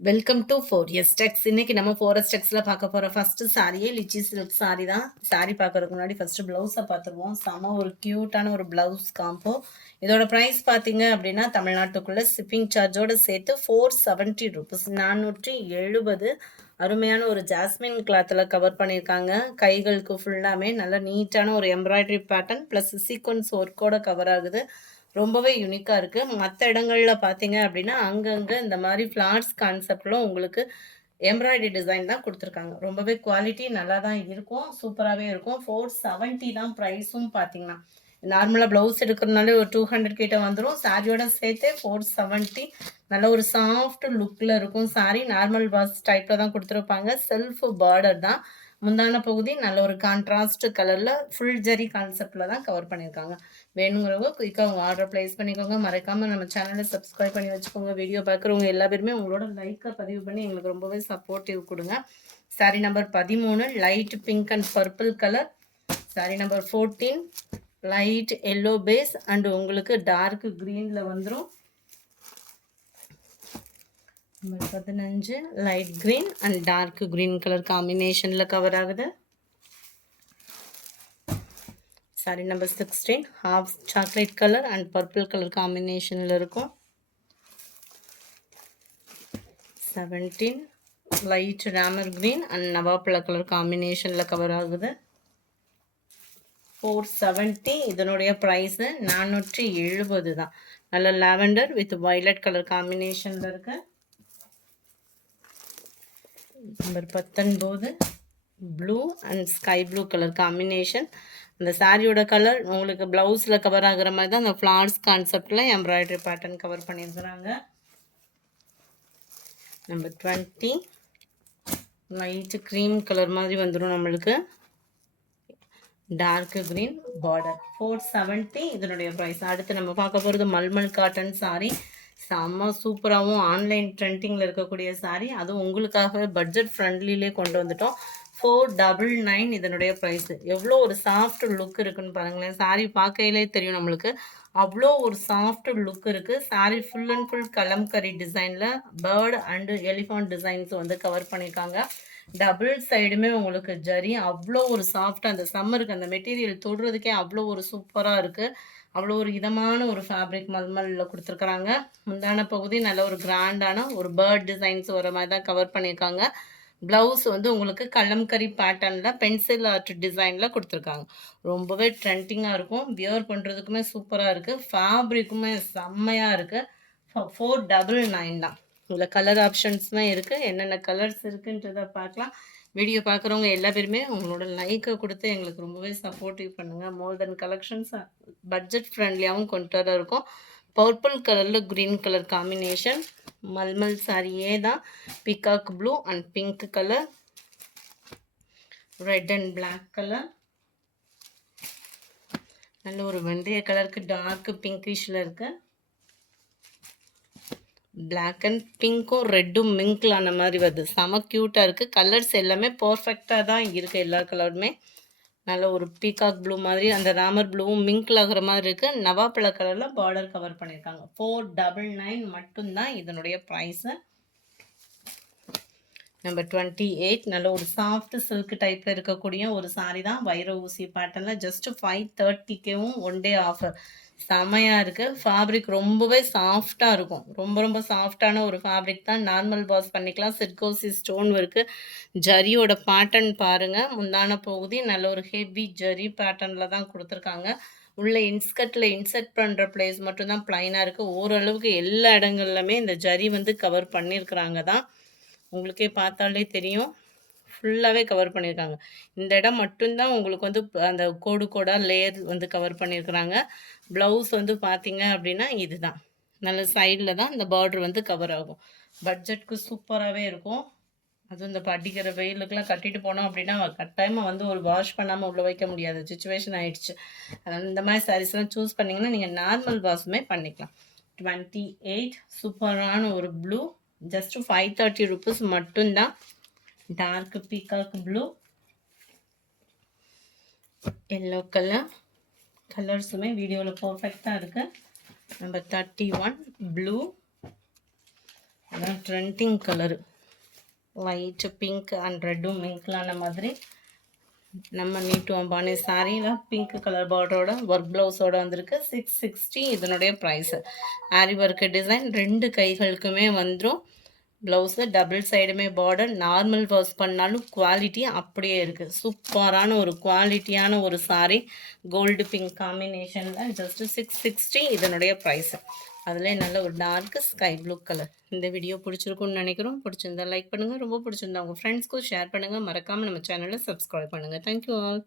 Welcome to 4S டெக்ஸ். இன்னைக்கு நம்ம 4S டெக்ஸ்ல பார்க்க போற ஃபர்ஸ்ட் சாரியே லிச்சி சில்க் சாரி தான். சாரி பார்க்கறதுக்கு முன்னாடி ஃபர்ஸ்ட் பிளவுஸை பார்த்துருவோம். செம ஒரு கியூட்டான ஒரு பிளவுஸ் காம்போ. இதோட ப்ரைஸ் பார்த்தீங்க அப்படின்னா தமிழ்நாட்டுக்குள்ள ஷிப்பிங் சார்ஜோட சேர்த்து 470 ருபீஸ், 470. அருமையான ஒரு ஜாஸ்மின் கிளாத்தில் கவர் பண்ணியிருக்காங்க. கைகளுக்கு ஃபுல்லாமே நல்ல நீட்டான ஒரு எம்ப்ராய்டரி பேட்டர்ன் ப்ளஸ் சீக்வன்ஸ் ஒர்க்கோட கவர் ஆகுது. ரொம்பவே யூனிக்காக இருக்குது. மற்ற இடங்களில் பார்த்தீங்க அப்படின்னா அங்கங்கே இந்த மாதிரி ஃப்ளார்ஸ் கான்செப்டில் உங்களுக்கு எம்ப்ராய்டரி டிசைன் தான் கொடுத்துருக்காங்க. ரொம்பவே குவாலிட்டி நல்லா தான் இருக்கும், சூப்பராகவே இருக்கும். 470 தான் ப்ரைஸும் பார்த்தீங்கன்னா. நார்மலாக ப்ளவுஸ் எடுக்கிறதுனாலே ஒரு 200 கிட்ட வந்துடும். சாரியோட சேர்த்தே 470. நல்ல ஒரு சாஃப்ட் லுக்கில் இருக்கும் சாரி. நார்மல் வாஷ் டைப்பில் தான் கொடுத்துருப்பாங்க. செல்ஃப் பார்டர் தான். முந்தான பகுதி நல்ல ஒரு கான்ட்ராஸ்ட் கலரில் ஃபுல் ஜரி கான்செப்டில் தான் கவர் பண்ணியிருக்காங்க. வேணுங்கிறவங்க குயிக்காக உங்கள் ஆர்டர் ப்ளேஸ் பண்ணிக்கோங்க. மறக்காமல் நம்ம சேனலை சப்ஸ்கிரைப் பண்ணி வச்சுக்கோங்க. வீடியோ பார்க்குறவங்க எல்லா பேருமே உங்களோட லைக்கை பதிவு பண்ணி எங்களுக்கு ரொம்பவே சப்போர்ட்டிவ் கொடுங்க. Sari number 13 light pink and purple colour. Sari number 14 light yellow base and உங்களுக்கு டார்க் க்ரீனில் வந்துடும். Number 15 light green and dark green colour காம்பினேஷனில் கவர் ஆகுது. Sari number 16 half chocolate colour and purple colour காம்பினேஷனில் இருக்கும். 17 லைட் ராமர் க்ரீன் அண்ட் நவாப்பழ colour காம்பினேஷனில் cover ஆகுது. 470. இதனுடைய ப்ரைஸு 470 தான். நல்ல லாவெண்டர் வித் வயலட் கலர் காம்பினேஷனில் இருக்கு. Number 19 blue and sky blue colour combination. அந்த சாரியோட கலர் உங்களுக்கு ப்ளவுஸில் கவர் ஆகிற மாதிரி தான் அந்த ஃப்ளார்ஸ் கான்செப்டில் எம்ப்ராய்டரி பேட்டர்ன் கவர் பண்ணியிருக்கிறாங்க. நம்பர் 20 லைட் க்ரீம் கலர் மாதிரி வந்துடும் நம்மளுக்கு. Dark green border. 470 இதனுடைய ப்ரைஸ். அடுத்து நம்ம பார்க்க போகிறது மல்மல் காட்டன் சாரி. செம்ம சூப்பராகவும் ஆன்லைன் ட்ரெண்டிங்கில் இருக்கக்கூடிய சாரி. அதுவும் உங்களுக்காகவே பட்ஜெட் ஃப்ரெண்ட்லிலே கொண்டு வந்துட்டோம். 499 இதனுடைய ப்ரைஸு. எவ்வளோ ஒரு சாஃப்ட் லுக் இருக்குன்னு பாருங்களேன். சாரி பார்க்கையிலே தெரியும் நம்மளுக்கு. அவ்வளோ ஒரு சாஃப்ட் லுக் இருக்குது. Sorry full and full kalamkari டிசைனில் பேர்டு அண்டு எலிஃபண்ட் டிசைன்ஸ் வந்து கவர் பண்ணியிருக்காங்க. டபுள் சைடுமே உங்களுக்கு ஜரி. அவ்வளோ ஒரு சாஃப்டாக அந்த சம்மருக்கு அந்த மெட்டீரியல் தொடுறதுக்கே அவ்வளோ ஒரு சூப்பராக இருக்குது. அவ்வளோ ஒரு இதமான ஒரு ஃபேப்ரிக் மல்மலில் கொடுத்துருக்குறாங்க. முந்தான பகுதி நல்ல ஒரு கிராண்டான ஒரு பேர்ட் டிசைன்ஸ் வர மாதிரி தான் கவர் பண்ணியிருக்காங்க. ப்ளவுஸ் வந்து உங்களுக்கு கலம்கரி பேட்டர்னில் பென்சில் ஆர்ட் டிசைனில் கொடுத்துருக்காங்க. ரொம்பவே ட்ரெண்டிங்காக இருக்கும். வியர் பண்ணுறதுக்குமே சூப்பராக இருக்குது. ஃபேப்ரிக்குமே செம்மையாக இருக்குது. 499 தான். இதில் கலர் ஆப்ஷன்ஸ்லாம் இருக்குது. என்னென்ன கலர்ஸ் இருக்குன்றதை பார்க்கலாம். வீடியோ பார்க்குறவங்க எல்லா பேருமே உங்களோட லைக்கை கொடுத்து எங்களுக்கு ரொம்பவே சப்போர்ட்டிவ் பண்ணுங்கள். மோர் தென் கலெக்ஷன்ஸ் பட்ஜெட் ஃப்ரெண்ட்லியாகவும் கொண்டு வர இருக்கும். பர்பிள் கலரில் க்ரீன் கலர் காம்பினேஷன். மல்மல் சாரியே தான். Peacock blue and pink colour, red and black colour. நல்ல ஒரு வெந்தய கலருக்கு டார்க் பிங்கிஷில் இருக்கு. பிளாக் அண்ட் பிங்க்கும் ரெட்டும் மிங்கில் ஆன மாதிரி வருது. செம க்யூட்டாக இருக்குது. கலர்ஸ் எல்லாமே பர்ஃபெக்டாக தான் இருக்குது. எல்லா கலருமே நல்ல ஒரு பீகாக் ப்ளூ மாதிரி அந்த ராமர் ப்ளூவும் மிங்கில் ஆகிற மாதிரி இருக்குது. நவாப்பழ கலரில் பார்டர் கவர் பண்ணியிருக்காங்க. 499 மட்டும்தான் இதனுடைய ப்ரைஸு. நம்பர் 28 நல்ல ஒரு சாஃப்ட் சில்க் டைப்பில் இருக்கக்கூடிய ஒரு சாரி தான். வைர ஊசி பேட்டர்னில் ஜஸ்ட் 530க்கும் 1 டே ஆஃபர். செமையாக இருக்குது. ஃபேப்ரிக் ரொம்பவே சாஃப்டாக இருக்கும். ரொம்ப சாஃப்டான ஒரு ஃபேப்ரிக் தான். நார்மல் வாஷ் பண்ணிக்கலாம். சிர்கோசி ஸ்டோன் இருக்குது. ஜரியோட பேட்டர்ன் பாருங்கள். முந்தான பகுதி நல்ல ஒரு ஹெவி ஜரி பேட்டர்னில் தான் கொடுத்துருக்காங்க. உள்ள இன்ஸ்கர்ட்டில் இன்சர்ட் பண்ணுற பிளேஸ் மட்டும்தான் ப்ளைனாக இருக்குது. ஓரளவுக்கு எல்லா இடங்கள்லையுமே இந்த ஜரி வந்து கவர் பண்ணியிருக்கிறாங்க தான். உங்களுக்கே பார்த்தாலே தெரியும். ஃபுல்லாகவே கவர் பண்ணியிருக்காங்க. இந்த இடம் மட்டும்தான் உங்களுக்கு வந்து அந்த கோடாக லேயர் வந்து கவர் பண்ணியிருக்கிறாங்க. ப்ளவுஸ் வந்து பார்த்தீங்க அப்படின்னா இதுதான். நல்ல சைடில் தான் இந்த பார்டர் வந்து கவர் ஆகும். பட்ஜெட்க்கு சூப்பராகவே இருக்கும். அதுவும் இந்த அடிக்கிற வெயிலுக்கெல்லாம் கட்டிட்டு போனோம் அப்படின்னா கட்டாயமாக வந்து ஒரு வாஷ் பண்ணாமல் உள்ளே வைக்க முடியாத சுச்சுவேஷன் ஆகிடுச்சு. அதனால் இந்த மாதிரி சாரீஸ்லாம் சூஸ் பண்ணிங்கன்னா நீங்கள் நார்மல் வாஷுமே பண்ணிக்கலாம். 28 சூப்பரான ஒரு ப்ளூ. ஜஸ்ட் 530 ருபீஸ் மட்டும்தான். Dark peacock blue, yellow colour. கலர்ஸுமே வீடியோவில் பர்ஃபெக்டாக இருக்குது. நம்பர் 31 ப்ளூ, அதான் trending colour light pink and ரெட்டும் மிங்க்லான மாதிரி நம்ம நீட்டு அம்பானி சாரியில் பிங்க் கலர் பார்டரோட ஒர்க் ப்ளவுஸோட வந்திருக்கு. 660 இதனுடைய ப்ரைஸு. ஆரி ஒர்க்கு டிசைன் 2 கைகளுக்குமே வந்துடும். ப்ளவுஸு டபுள் சைடுமே பார்டர். நார்மல் வாஷ் பண்ணாலும் குவாலிட்டி அப்படியே இருக்குது. சூப்பரான ஒரு குவாலிட்டியான ஒரு சாரீ. கோல்டு பிங்க் காம்பினேஷனில் ஜஸ்ட்டு 660 இதனுடைய ப்ரைஸு. அதில் நல்ல ஒரு டார்க் ஸ்கை ப்ளூ கலர். இந்த வீடியோ பிடிச்சிருக்குன்னு நினைக்கிறோம். பிடிச்சிருந்தா லைக் பண்ணுங்கள். ரொம்ப பிடிச்சிருந்தா உங்கள் ஃப்ரெண்ட்ஸ்க்கும் ஷேர் பண்ணுங்கள். மறக்காமல் நம்ம சேனலை சப்ஸ்கிரைப் பண்ணுங்கள். Thank you all.